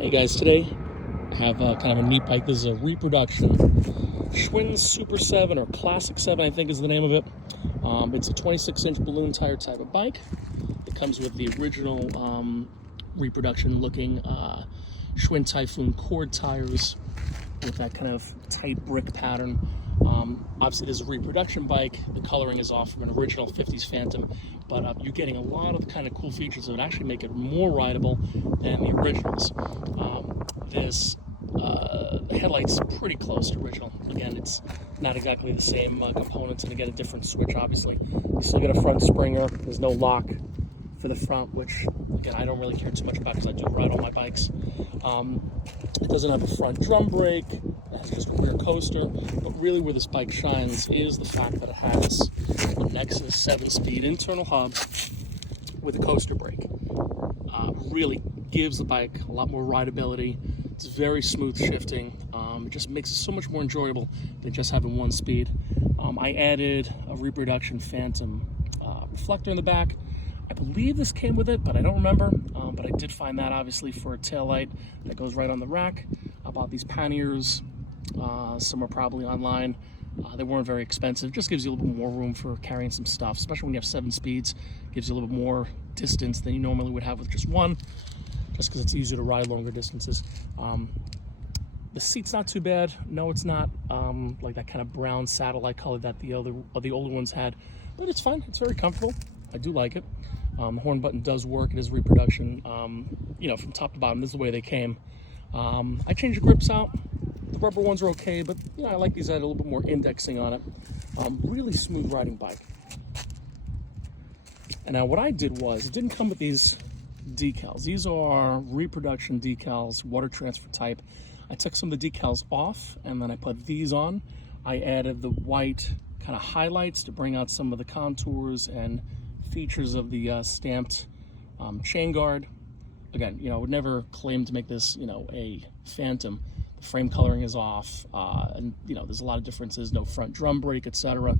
Hey guys, today I have kind of a neat bike. This is a Reproduction Schwinn Super 7 or Classic 7, I think is the name of it. It's a 26-inch balloon tire type of bike. It comes with the original Reproduction looking Schwinn Typhoon cord tires with that kind of tight brick pattern. Obviously this is a Reproduction bike. The coloring is off from an original 50s Phantom, but you're getting a lot of the kind of cool features that would actually make it more rideable than the originals. The headlight's pretty close to original. Again, it's not exactly the same components, and again, a different switch, obviously. You still get a front springer. There's no lock for the front, which, again, I don't really care too much about because I do ride on my bikes. It doesn't have a front drum brake. It has just a rear coaster. But really where this bike shines is the fact that it has a Nexus 7-speed internal hub with a coaster brake. Really gives the bike a lot more rideability. It's very smooth shifting. It just makes it so much more enjoyable than just having one speed. I added a Reproduction Phantom reflector in the back. I believe this came with it, but I don't remember. But I did find that obviously for a taillight that goes right on the rack. I bought these panniers somewhere probably online. They weren't very expensive. Just gives you a little bit more room for carrying some stuff, especially when you have 7 speeds. Gives you a little bit more distance than you normally would have with just one, just because it's easier to ride longer distances. The seat's not too bad. No, it's not like that kind of brown satellite color that the older ones had, but it's fine. It's very comfortable. I do like it. The horn button does work. It is Reproduction. You know, from top to bottom, this is the way they came. I changed the grips out. The rubber ones are okay, but you know, I like these that had a little bit more indexing on it. Really smooth riding bike. And now what I did was, it didn't come with these decals. These are Reproduction decals, water transfer type. I took some of the decals off and then I put these on. I added the white kind of highlights to bring out some of the contours and features of the stamped chain guard. Again, you know, I would never claim to make this, you know, a Phantom. The frame coloring is off, and you know, there's a lot of differences. No front drum brake, etc.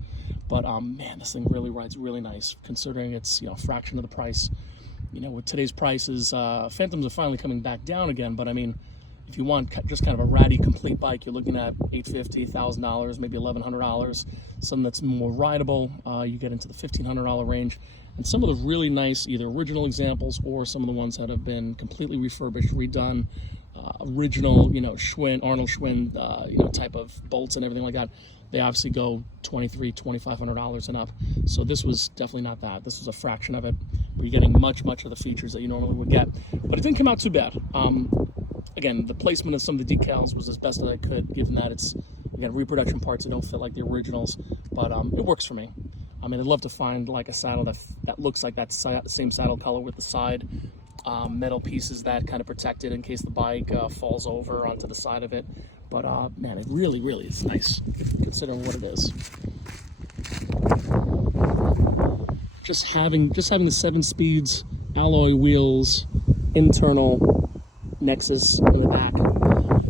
But man, this thing really rides really nice, considering it's, you know, a fraction of the price. You know, with today's prices, Phantoms are finally coming back down again. But I mean, if you want just kind of a ratty complete bike, you're looking at $850, $1,000, maybe $1,100. Something that's more rideable, you get into the $1,500 range. And some of the really nice, either original examples or some of the ones that have been completely refurbished, redone, original, you know, Schwinn, Arnold Schwinn, you know, type of bolts and everything like that. They obviously go $2,300, $2,500 and up. So this was definitely not that. This was a fraction of it. Where you're getting much of the features that you normally would get. But it didn't come out too bad. Again, the placement of some of the decals was as best as I could, given that it's, again, Reproduction parts that don't fit like the originals. But it works for me. I mean, I'd love to find like a saddle that looks like that same saddle color with the side metal pieces that kind of protect it in case the bike falls over onto the side of it. But man, it really is nice considering what it is. Just having the 7 speeds, alloy wheels, internal Nexus in the back,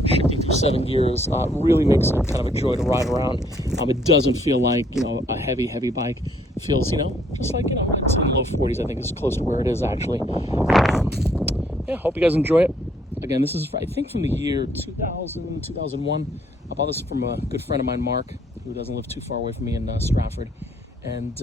shifting through 7 gears, really makes it kind of a joy to ride around. It doesn't feel like, you know, a heavy bike. It feels, you know, just like, you know, it's in the low 40s, I think is close to where it is actually. Yeah, hope you guys enjoy it. Again, this is, I think, from the year 2000, 2001. I bought this from a good friend of mine, Mark, who doesn't live too far away from me in Stratford. And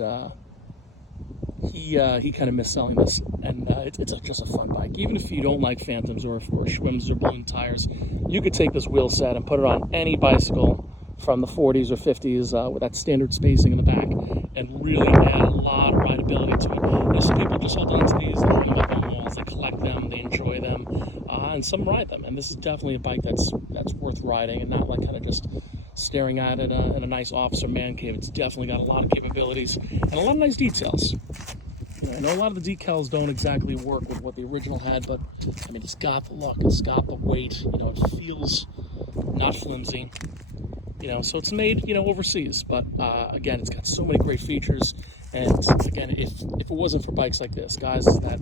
he kind of missed selling this, and it's just a fun bike. Even if you don't like Phantoms or Schwinns or balloon tires, you could take this wheel set and put it on any bicycle from the 40s or 50s with that standard spacing in the back, and really add a lot of rideability to it. There's some people just hold on to these, they hang them up on walls, they collect them, they enjoy them, and some ride them. And this is definitely a bike that's worth riding, and not like kind of just staring at it in a nice officer man cave. It's definitely got a lot of capabilities and a lot of nice details. You know, I know a lot of the decals don't exactly work with what the original had, but I mean, it's got the look, it's got the weight, you know, it feels not flimsy, you know, so it's made, you know, overseas, but again, it's got so many great features. And again, if it wasn't for bikes like this, guys that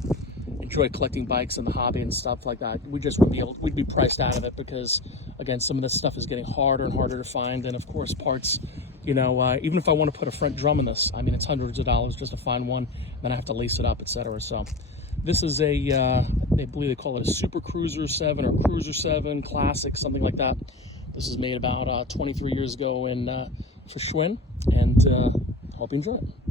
enjoy collecting bikes and the hobby and stuff like that, we'd be priced out of it, because again, some of this stuff is getting harder and harder to find. And of course, parts, you know, even if I want to put a front drum in this, I mean, it's hundreds of dollars just to find one, then I have to lace it up, etc. So this is a They believe they call it a Super Cruiser 7 or Cruiser 7 Classic, something like that. This was made about 23 years ago for Schwinn, and hope you enjoy it.